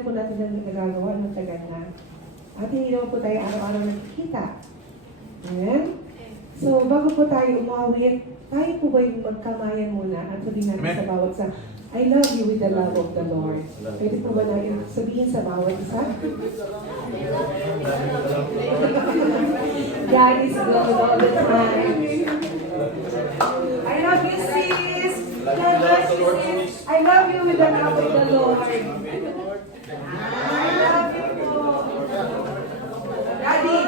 na po natin ang nagagawa ng tagal na. At hindi naman po tayo araw-araw nagkikita. Amen? So, bago po tayo umawit, tayo po ba yung magkamayan muna at sabihin natin Amen. sa bawat sa I love you with the love of the Lord. Pwede po ba natin sabihin sa bawat isa? God is good all the time. I love you, sis. God bless you, sis. I love you with the love of the Lord. I love you po. Daddy.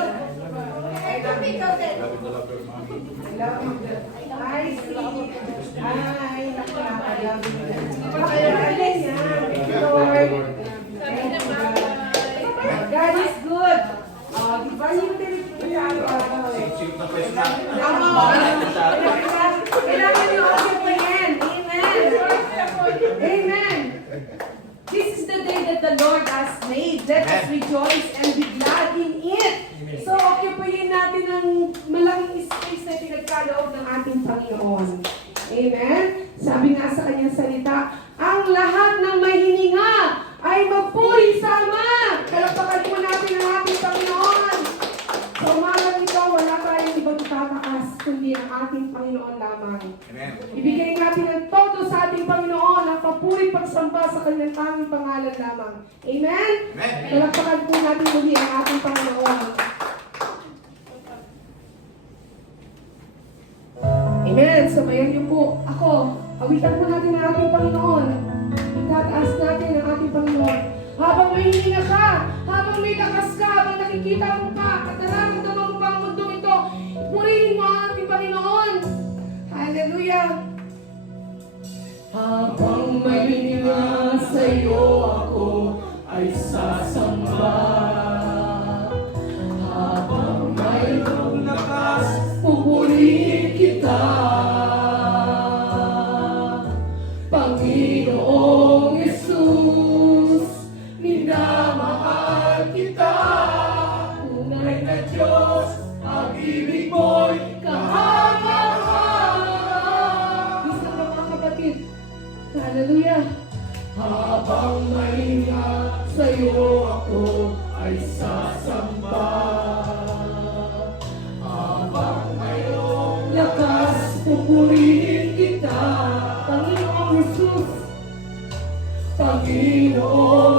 I love you. I I love you. Pakilala niya. Lord. Thank you, God. God is good. Oh, di ba yung tinitirahan Kailangan yung audio pa yan. Amen. Amen. This is the day that the Lord has made. Let us rejoice and be. Occupayin natin ang malaking space na pinagkaloob ng ating Panginoon. Amen? Sabi nga sa kanyang Hininga ka, habang may lakas ka, habang nakikita mo pa, at nararamdaman mo pa ang mundo ito, purihin mo ang ating Panginoon. Hallelujah. Habang may hininga sa'yo ako ay sasamba Panginoong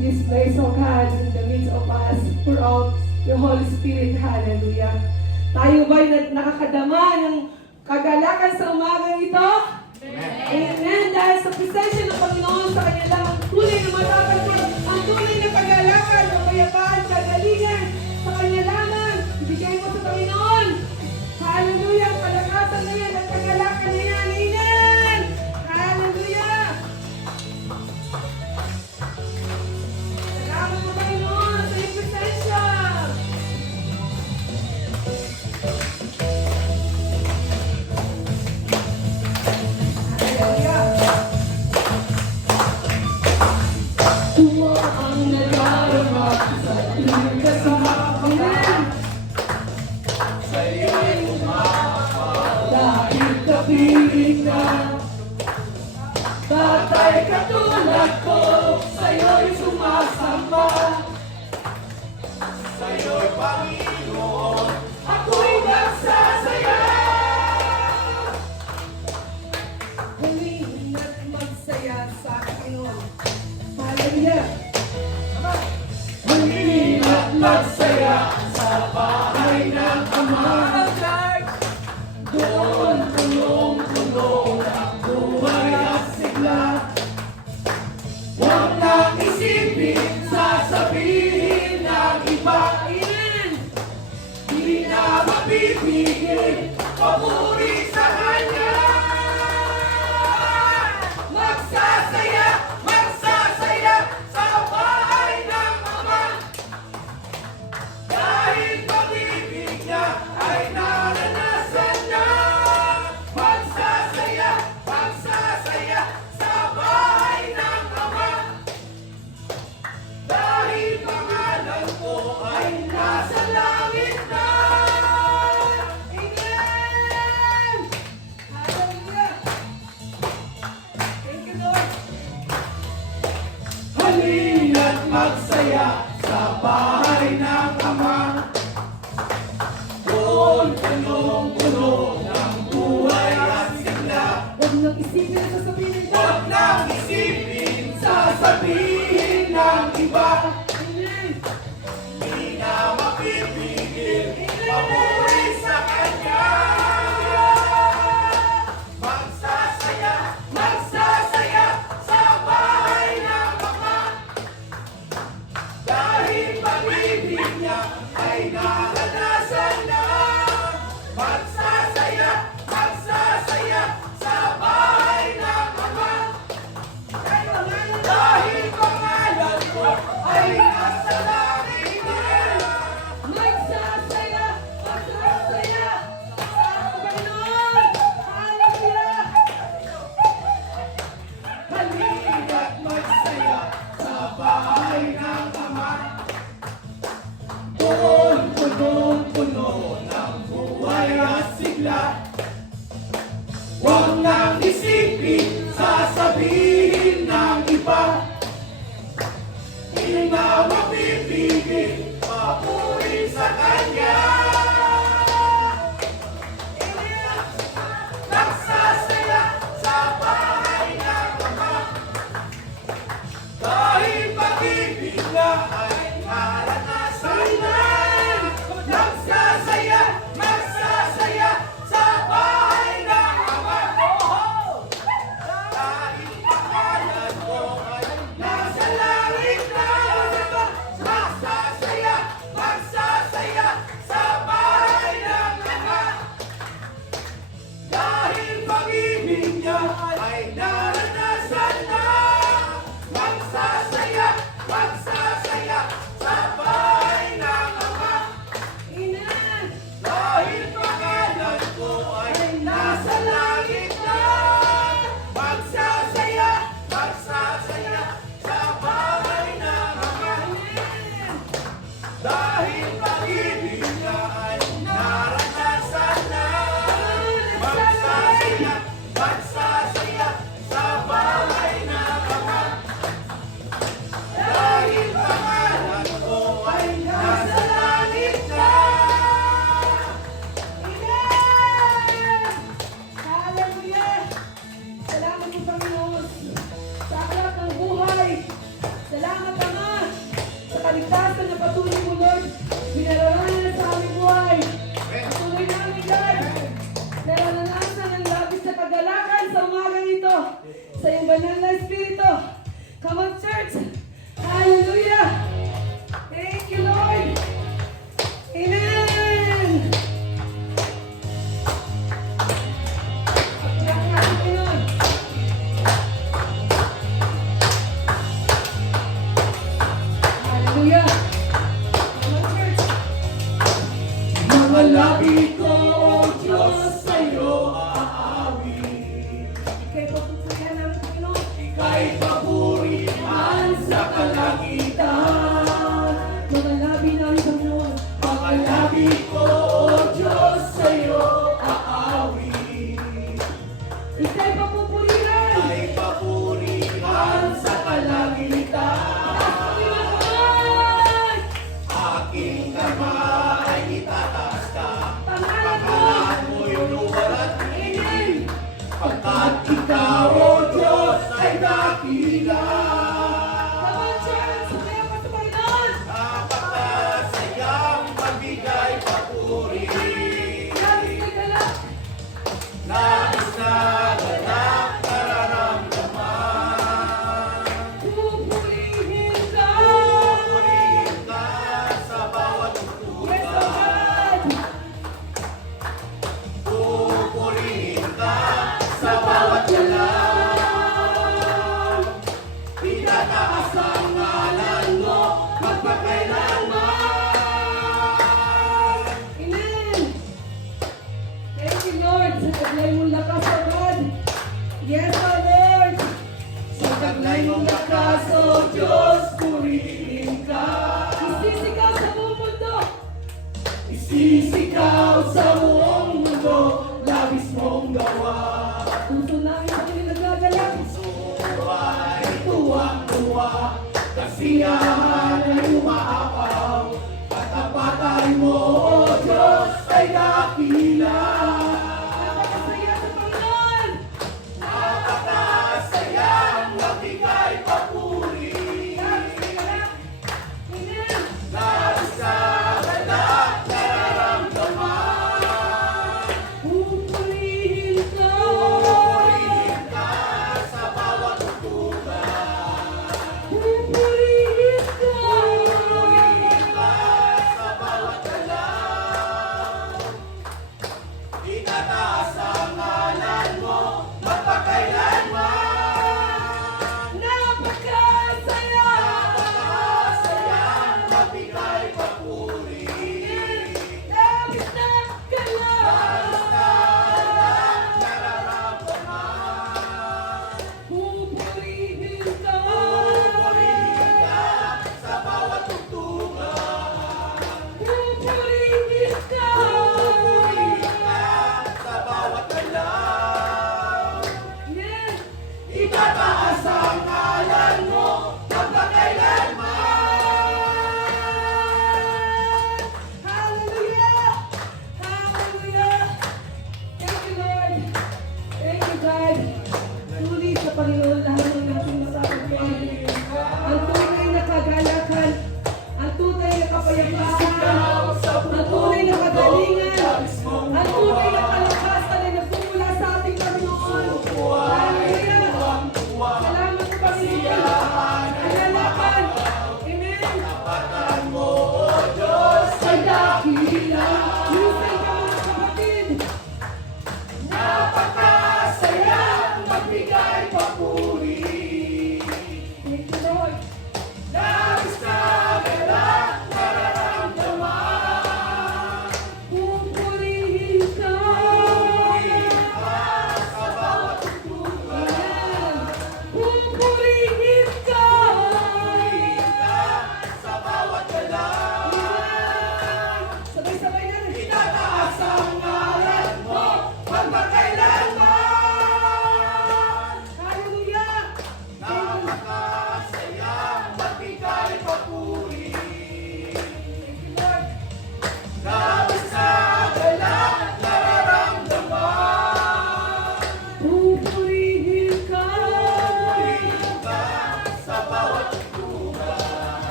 this place, O God, in the midst of us, pour out your Holy Spirit. Hallelujah. Tayo ba'y nakakadama ng kagalakan sa umagang ito? Amen. Amen. Dahil sa presensya ng Panginoon, sa Kanya lang ang tunay na matapagpag, ang tunay na kagalakan, ang kayabaan, kagalingan, sa Kanya lamang. Ibigay mo sa Panginoon. Hallelujah. pag-ibig na Tatay katulad ko, sa'yo'y sumasamba Sa'yo'y Panginoon, ako'y nagsasaya Humihin at magsaya sa Panginoon Hallelujah Humihin at magsaya sa bahay ng Ama. Kabul Hallelujah. Mga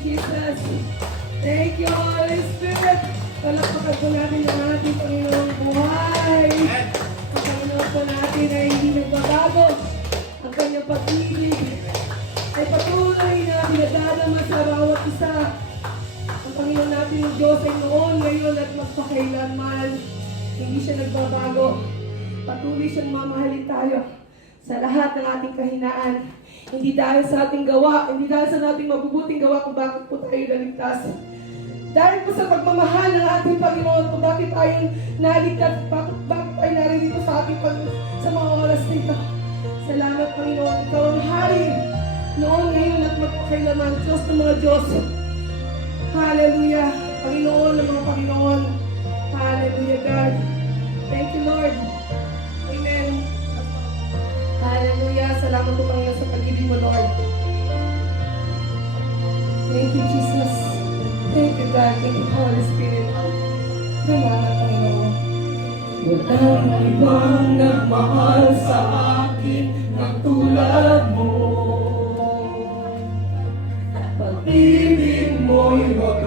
Jesus. Thank you, Holy Spirit. Palakpakan po natin ang ating Panginoong buhay. Ang Panginoon po natin ay hindi nagbabago. Ang kanyang pag-ibig ay patuloy na pinadadama sa bawat isa. Ang Panginoon natin ng Diyos ay noon, ngayon at magpakailanman. Hindi siya nagbabago. Patuloy siyang mamahalin tayo sa lahat ng ating kahinaan hindi dahil sa ating gawa, hindi dahil sa ating mabubuting gawa kung bakit po tayo naligtas. Dahil po sa pagmamahal ng ating Panginoon kung bakit tayo naligtas, bakit, bakit tayo naririto sa ating pag sa mga oras na ito. Salamat Panginoon, Ikaw ang hari noon, ngayon at magpakailaman, Diyos ng mga Diyos. Hallelujah. Panginoon ng mga Panginoon. Hallelujah, God. Thank you, Lord. Salamat po, Panginoon, sa pag-ibig mo, Lord. Thank you, Jesus. Thank you, God. Thank you, Holy Spirit. Salamat, Panginoon. Walang ibang nagmahal sa akin ng tulad mo Pag-ibig mo'y wagas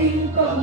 Ikaw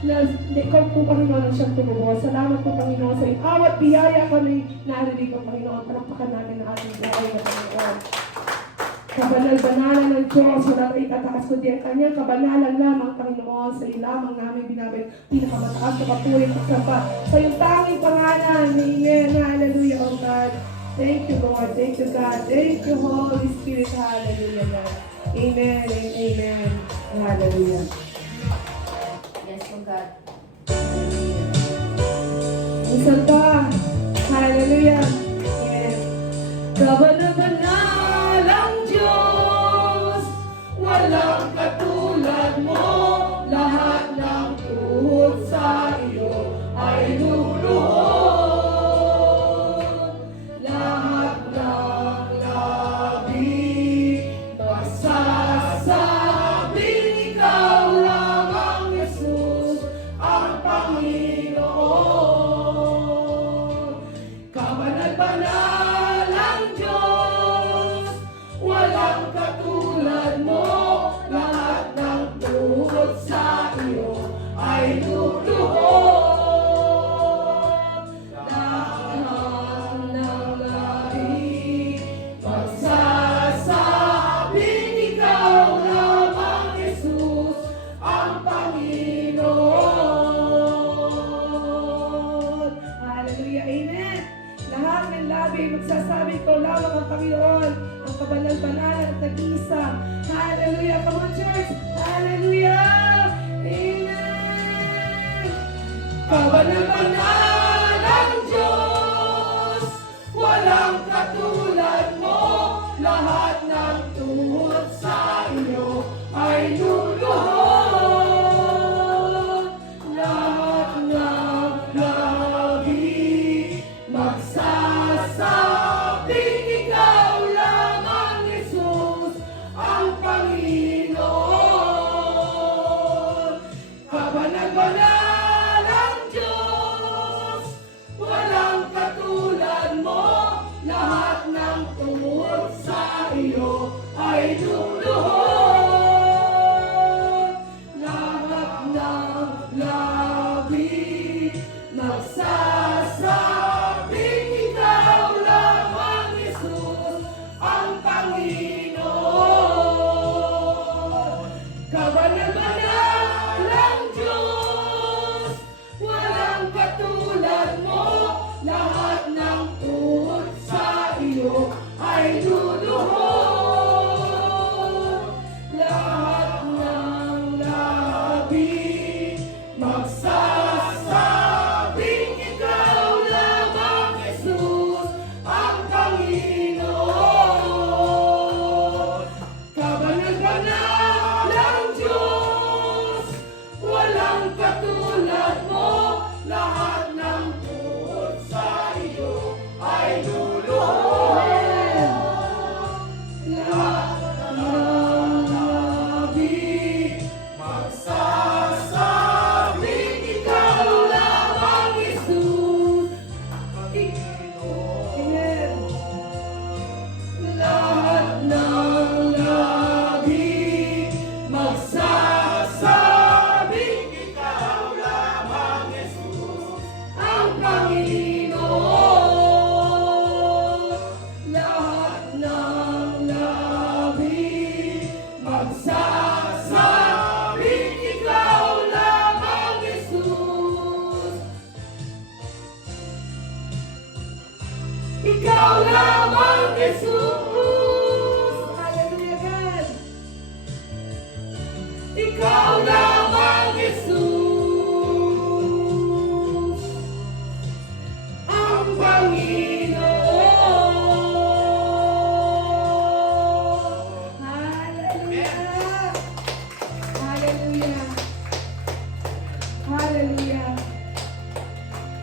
na ikaw po, Panginoon, ang siyang tumubukas. Salamat po, Panginoon, sa ikawat biyaya kami narinig ang Panginoon. Palakpakan namin ang ating buhay na Panginoon. Kabanal-banalan ng Diyos, walang itatakas kundi ang kanyang kabanalan lamang, Panginoon, sa lamang namin binabay, pinakamataas na papuri at samba. Sa iyong tanging pangalan, Amen, Hallelujah, oh God. Thank you, Lord. Thank you, God. Thank you, Holy Spirit. Hallelujah, God. Amen and amen. Hallelujah. God. Isa pa. Hallelujah. Amen. Ka ba na lang Diyos?